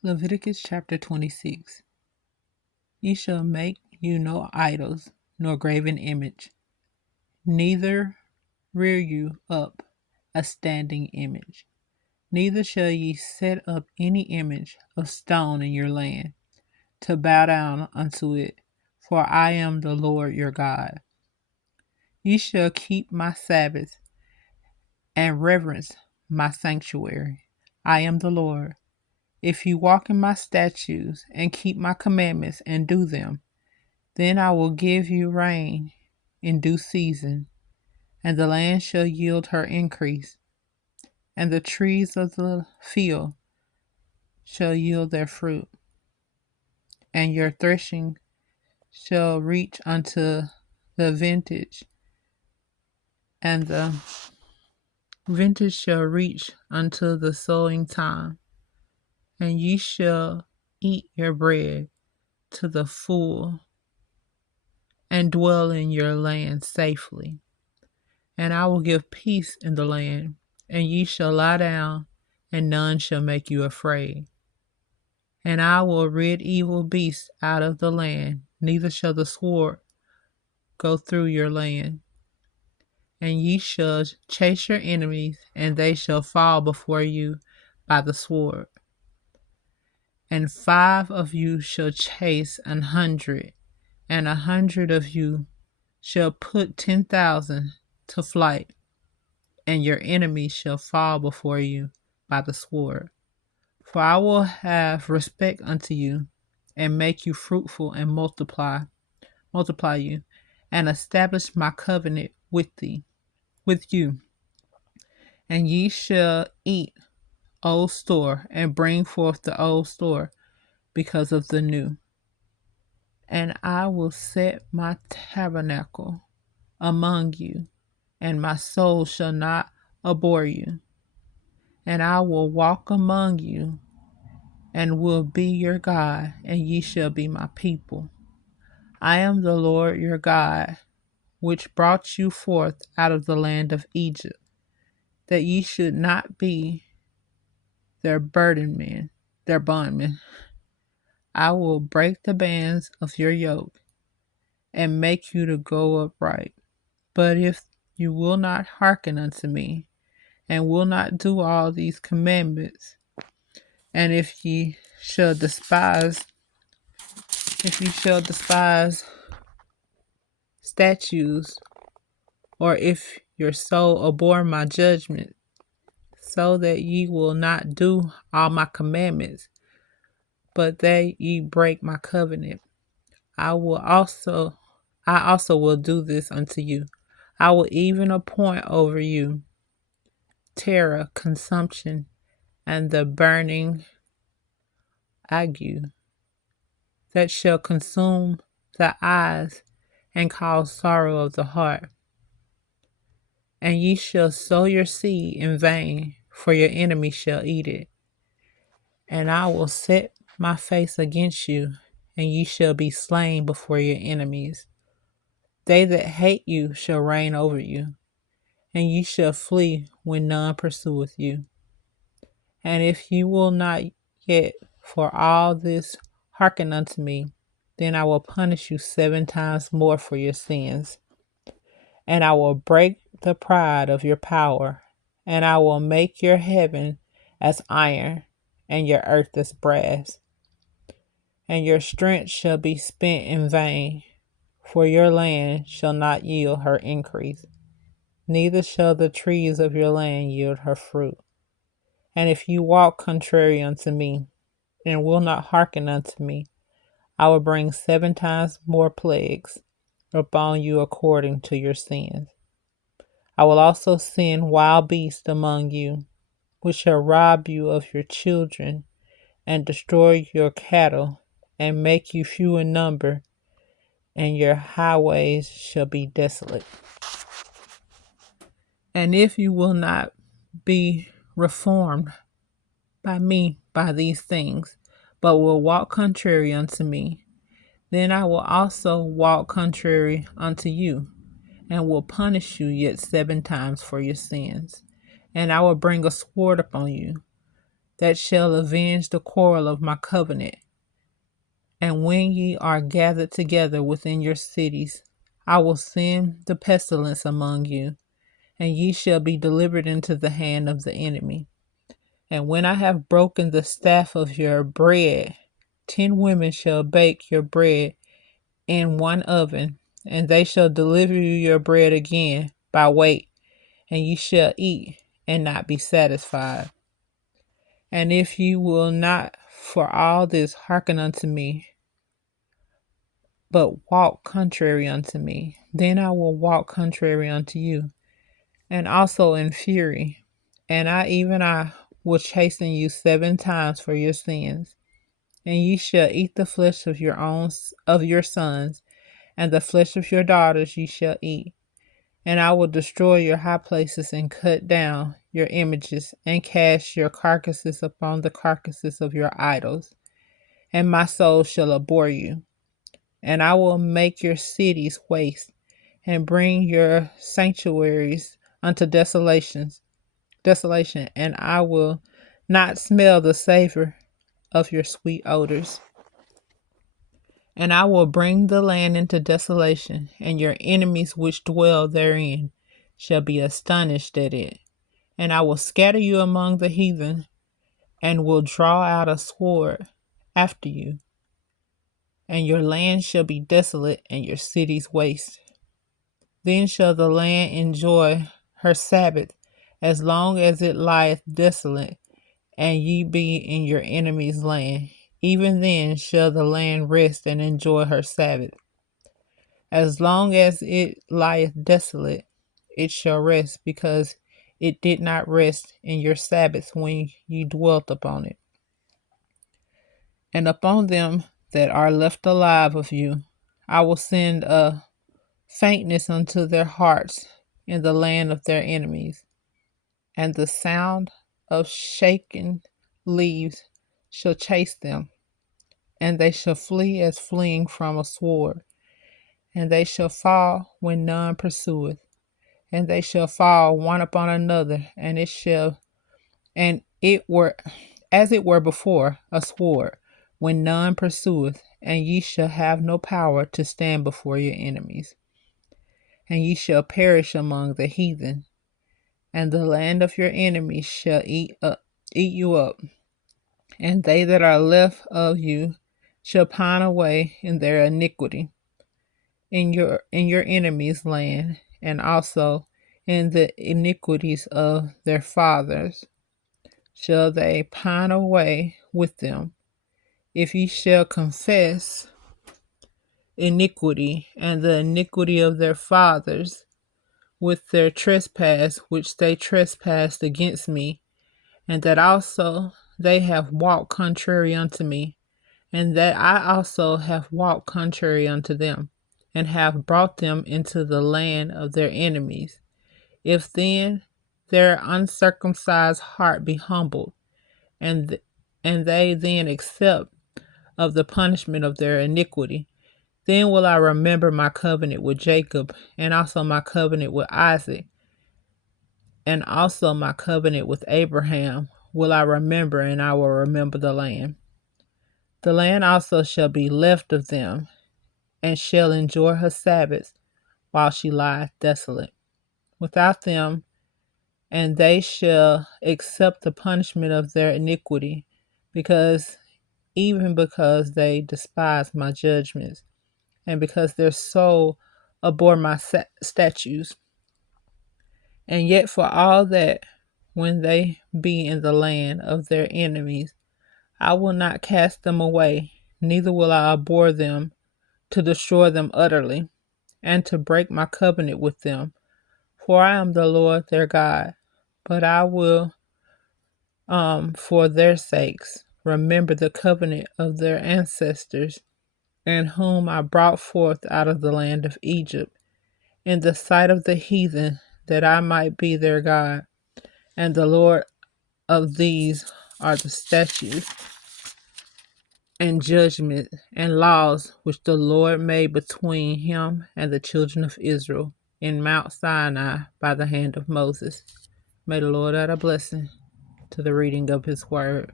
Leviticus chapter 26. Ye shall make you no idols, nor graven image, neither rear you up a standing image. Neither shall ye set up any image of stone in your land, to bow down unto it, for I am the Lord your God. Ye shall keep my Sabbaths and reverence my sanctuary. I am the Lord. If you walk in my statutes and keep my commandments and do them, then I will give you rain in due season, and the land shall yield her increase, and the trees of the field shall yield their fruit, and your threshing shall reach unto the vintage, and the vintage shall reach unto the sowing time, and ye shall eat your bread to the full, and dwell in your land safely. And I will give peace in the land, and ye shall lie down, and none shall make you afraid. And I will rid evil beasts out of the land, neither shall the sword go through your land. And ye shall chase your enemies, and they shall fall before you by the sword. And 5 of you shall chase 100, and 100 of you shall put 10,000 to flight, and your enemies shall fall before you by the sword. For I will have respect unto you, and make you fruitful, and multiply you, and establish my covenant with you. And ye shall eat old store, and bring forth the old store because of the new. And I will set my tabernacle among you, and my soul shall not abhor you. And I will walk among you, and will be your God, and ye shall be my people. I am the Lord your God, which brought you forth out of the land of Egypt, that ye should not be their bondmen. I will break the bands of your yoke, and make you to go upright. But if you will not hearken unto me, and will not do all these commandments, and if ye shall despise statutes, or if your soul abhor my judgment, so that ye will not do all my commandments, but that ye break my covenant, I also will do this unto you. I will even appoint over you terror, consumption, and the burning ague, that shall consume the eyes and cause sorrow of the heart. And ye shall sow your seed in vain, for your enemy shall eat it. And I will set my face against you, and ye shall be slain before your enemies. They that hate you shall reign over you, and ye shall flee when none pursueth you. And if ye will not yet for all this hearken unto me, then I will punish you 7 times more for your sins. And I will break the pride of your power, and I will make your heaven as iron, and your earth as brass. And your strength shall be spent in vain, for your land shall not yield her increase, neither shall the trees of your land yield her fruit. And if you walk contrary unto me, and will not hearken unto me, I will bring 7 times more plagues upon you according to your sins. I will also send wild beasts among you, which shall rob you of your children, and destroy your cattle, and make you few in number, and your highways shall be desolate. And if you will not be reformed by me by these things, but will walk contrary unto me, then I will also walk contrary unto you, and will punish you yet 7 times for your sins. And I will bring a sword upon you, that shall avenge the quarrel of my covenant. And when ye are gathered together within your cities, I will send the pestilence among you, and ye shall be delivered into the hand of the enemy. And when I have broken the staff of your bread, 10 women shall bake your bread in one oven, and they shall deliver you your bread again by weight, and ye shall eat and not be satisfied. And if ye will not for all this hearken unto me, but walk contrary unto me, then I will walk contrary unto you, and also in fury, and I will chasten you 7 times for your sins. And ye shall eat the flesh of your sons, and the flesh of your daughters ye shall eat. And I will destroy your high places, and cut down your images, and cast your carcasses upon the carcasses of your idols. And my soul shall abhor you. And I will make your cities waste, and bring your sanctuaries unto desolation, and I will not smell the savor of your sweet odors. And I will bring the land into desolation, and your enemies which dwell therein shall be astonished at it. And I will scatter you among the heathen, and will draw out a sword after you. And your land shall be desolate, and your cities waste. Then shall the land enjoy her Sabbath, as long as it lieth desolate, and ye be in your enemy's land. Even then shall the land rest and enjoy her Sabbath. As long as it lieth desolate, it shall rest, because it did not rest in your Sabbaths when ye dwelt upon it. And upon them that are left alive of you, I will send a faintness unto their hearts in the land of their enemies, and the sound of shaken leaves shall chase them, and they shall flee as fleeing from a sword, and they shall fall when none pursueth, and they shall fall one upon another, and it were as it were before a sword, when none pursueth, and ye shall have no power to stand before your enemies. And ye shall perish among the heathen, and the land of your enemies shall eat you up, and they that are left of you shall pine away in their iniquity in your enemies' land, and also in the iniquities of their fathers shall they pine away with them. If ye shall confess iniquity and the iniquity of their fathers with their trespass which they trespassed against me, and that also they have walked contrary unto me, and that I also have walked contrary unto them, and have brought them into the land of their enemies. If then their uncircumcised heart be humbled, and they then accept of the punishment of their iniquity, then will I remember my covenant with Jacob, and also my covenant with Isaac, and also my covenant with Abraham will I remember, and I will remember the land. The land also shall be left of them, and shall enjoy her Sabbaths while she lieth desolate without them, and they shall accept the punishment of their iniquity, because they despise my judgments, and because their soul abhor my statutes. And yet for all that, when they be in the land of their enemies, I will not cast them away, neither will I abhor them, to destroy them utterly, and to break my covenant with them. For I am the Lord their God. But I will, for their sakes, remember the covenant of their ancestors, and whom I brought forth out of the land of Egypt, in the sight of the heathen, that I might be their God. And the Lord of these are the statutes and judgment and laws which the Lord made between him and the children of Israel in Mount Sinai by the hand of Moses. May the Lord add a blessing to the reading of his word.